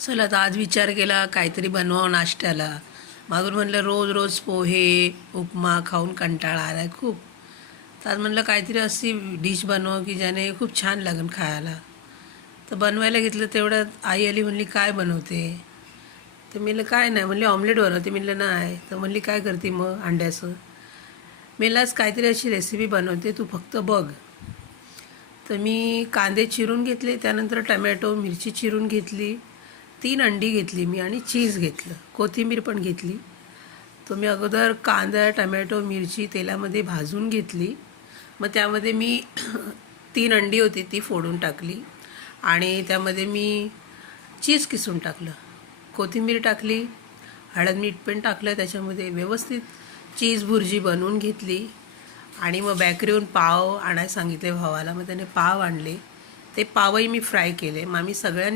चला तर आज विचार केला काहीतरी बनवावं नाश्त्याला. मागून म्हणलं रोज रोज पोहे उपमा खाऊन कंटाळा आला आहे खूप. तर आज म्हणलं काहीतरी अशी डिश बनवावं की ज्याने खूप छान लागेल खायला. तर बनवायला घेतलं तेवढ्यात आई आली, म्हणली काय बनवते. तर मी म्हणलं काय नाही, म्हणली ऑमलेट बनवते. म्हणलं नाही. तर म्हणली काय करते मग अंड्याचं. म्हणलं आज काहीतरी अशी रेसिपी बनवते, तू फक्त बघ. तर मी कांदे चिरून घेतले, त्यानंतर टमॅटो मिरची चिरून घेतली, 3 अंडी घेतली मी आणि चीज घेतलं, कोथिंबीर पण घेतली. तो मी अगोदर कांदा टमॅटो मिरची तेलामध्ये भाजून घेतली. मग त्यामध्ये मी 3 अंडी होती ती फोडून टाकली आणि त्यामध्ये मी चीज किसून टाकलं, कोथिंबीर टाकली, हळद मीठ पण टाकलं त्याच्यामध्ये. व्यवस्थित चीज भुर्जी बनवून घेतली आणि मग बेकरीहून पाव आणायला सांगितले भावाला. मग त्याने पाव आणले, ते पावही मी फ्राय केले. मग आम्ही सगळ्यांनी